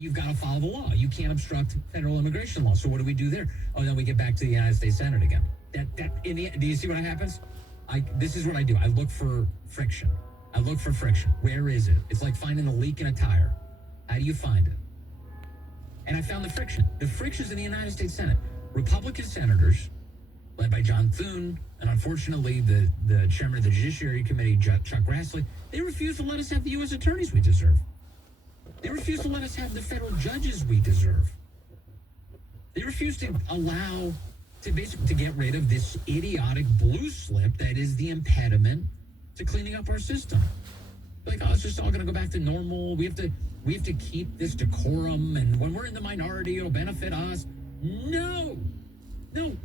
You've got to follow the law. You can't obstruct federal immigration law. So what do we do there? Oh, then we get back to the United States Senate again. Do you see what happens? This is what I do. I look for friction. Where is it? It's like finding a leak in a tire. How do you find it? And I found the friction. The friction's in the United States Senate. Republican senators, led by John Thune, and unfortunately the chairman of the Judiciary Committee, Chuck Grassley, they refuse to let us have the U.S. attorneys we deserve. They refuse to let us have the federal judges we deserve. They refuse to allow to get rid of this idiotic blue slip that is the impediment to cleaning up our system. Like, oh, it's just all going to go back to normal. We have to keep this decorum, and when we're in the minority, it'll benefit us. No,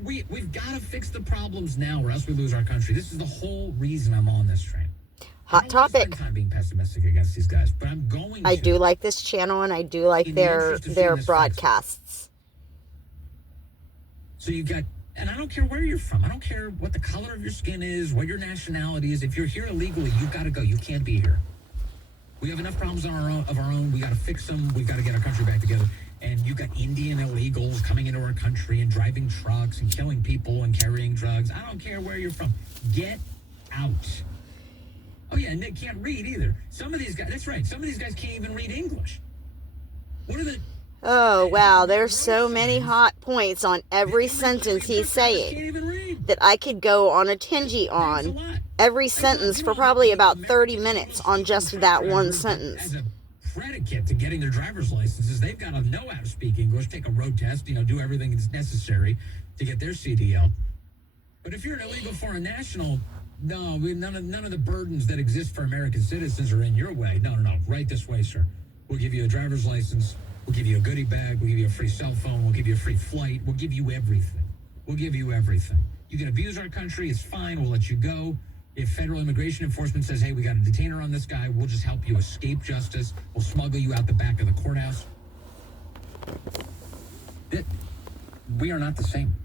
we've got to fix the problems now, or else we lose our country. This is the whole reason I'm on this train. Hot topic. I don't time being pessimistic against these guys, but I'm going to. I do like this channel, and I do like their broadcasts. So you got, and I don't care where you're from. I don't care what the color of your skin is, what your nationality is. If you're here illegally, you've got to go. You can't be here. We have enough problems of our own. We got to fix them. We've got to get our country back together. And you've got Indian illegals coming into our country and driving trucks and killing people and carrying drugs. I don't care where you're from. Get out. Oh, yeah, and they can't read either. Some of these guys, that's right, some of these guys can't even read English. What are the... Oh, wow, there's so many hot points on every sentence he's saying that I could go on a tingy on every sentence for probably about 30 minutes on just that one sentence. As a predicate to getting their driver's licenses, they've got to know how to speak English, take a road test, do everything that's necessary to get their CDL. But if you're an illegal foreign national... No, none of the burdens that exist for American citizens are in your way. No. Right this way, sir. We'll give you a driver's license. We'll give you a goodie bag. We'll give you a free cell phone. We'll give you a free flight. We'll give you everything. You can abuse our country. It's fine. We'll let you go. If federal immigration enforcement says, hey, we got a detainer on this guy, we'll just help you escape justice. We'll smuggle you out the back of the courthouse. We are not the same.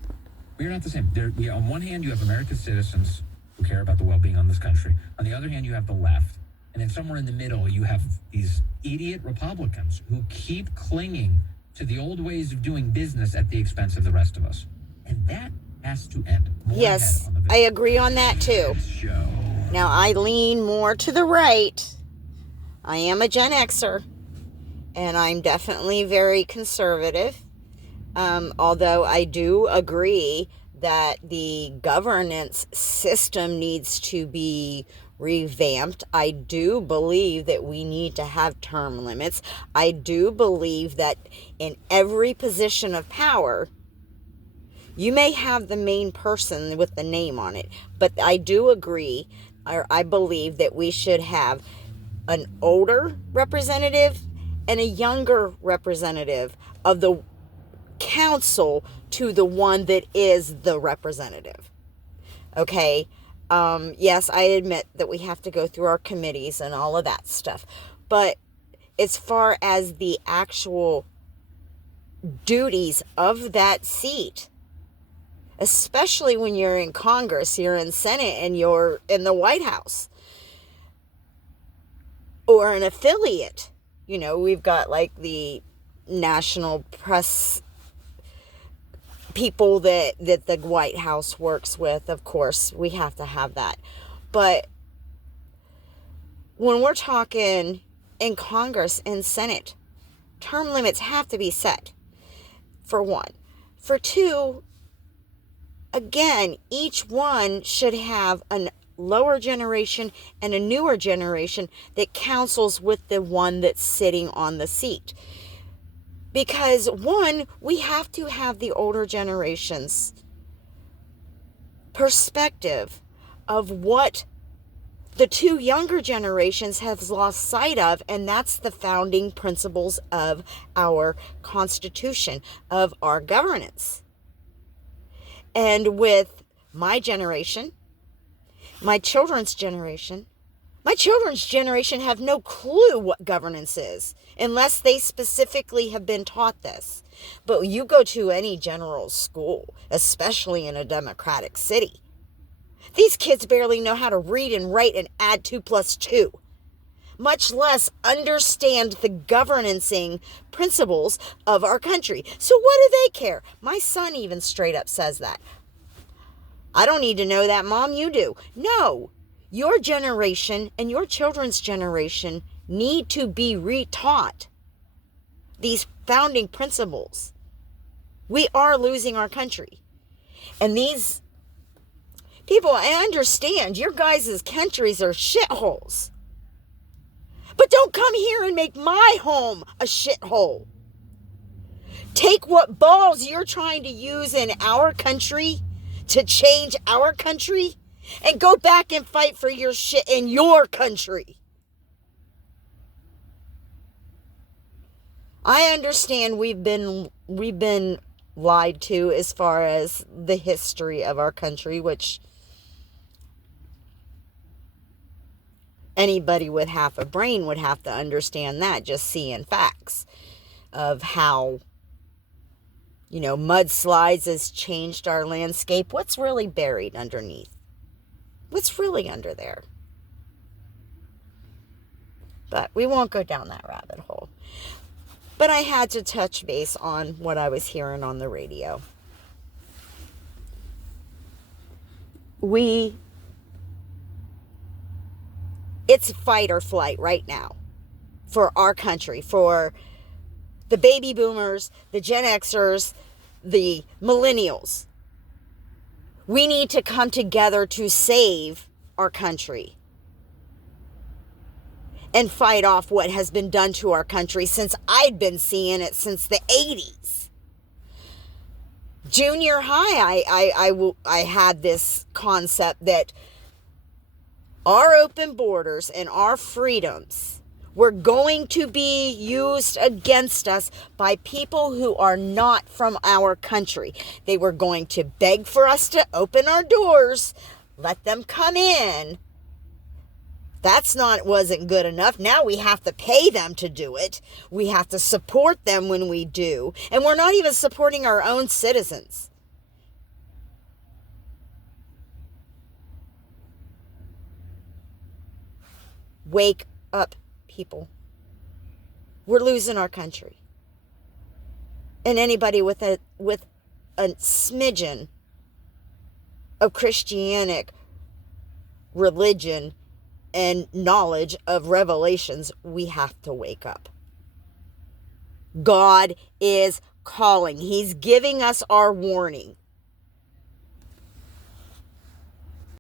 On one hand, you have American citizens who care about the well-being of this country. On the other hand, you have the left. And then somewhere in the middle, you have these idiot Republicans who keep clinging to the old ways of doing business at the expense of the rest of us. And that has to end. Yes, I agree on that too. Now, I lean more to the right. I am a Gen Xer, and I'm definitely very conservative. Although I do agree that the governance system needs to be revamped. I do believe that we need to have term limits. I do believe that in every position of power, you may have the main person with the name on it, but I do agree, or I believe that we should have an older representative and a younger representative of the council to the one that is the representative. Okay? Yes, I admit that we have to go through our committees and all of that stuff. But as far as the actual duties of that seat, especially when you're in Congress, you're in Senate, and you're in the White House, or an affiliate, we've got like the national press people that the White House works with. Of course, we have to have that. But when we're talking in Congress and Senate, term limits have to be set, for one. For two, again, each one should have a lower generation and a newer generation that counsels with the one that's sitting on the seat. Because, one, we have to have the older generation's perspective of what the two younger generations have lost sight of, and that's the founding principles of our Constitution, of our governance. And with my generation, my children's generation have no clue what governance is, unless they specifically have been taught this. But you go to any general school, especially in a democratic city, these kids barely know how to read and write and add 2 + 2. much less understand the governancing principles of our country. So what do they care? My son even straight up says that. I don't need to know that, Mom, you do. No, your generation and your children's generation need to be retaught these founding principles. We are losing our country. And these people, I understand your guys' countries are shitholes. But don't come here and make my home a shithole. Take what balls you're trying to use in our country to change our country and go back and fight for your shit in your country. I understand we've been lied to as far as the history of our country, which anybody with half a brain would have to understand that, just seeing facts of how, mudslides has changed our landscape. What's really buried underneath? What's really under there? But we won't go down that rabbit hole. But I had to touch base on what I was hearing on the radio. It's fight or flight right now for our country, for the baby boomers, the Gen Xers, the millennials. We need to come together to save our country and fight off what has been done to our country since I'd been seeing it since the 80s. Junior high, I had this concept that our open borders and our freedoms were going to be used against us by people who are not from our country. They were going to beg for us to open our doors, let them come in. Wasn't good enough. Now we have to pay them to do it. We have to support them when we do. And we're not even supporting our own citizens. Wake up, people. We're losing our country. And anybody with a smidgen of Christianic religion and knowledge of revelations, we have to wake up. God is calling. He's giving us our warning.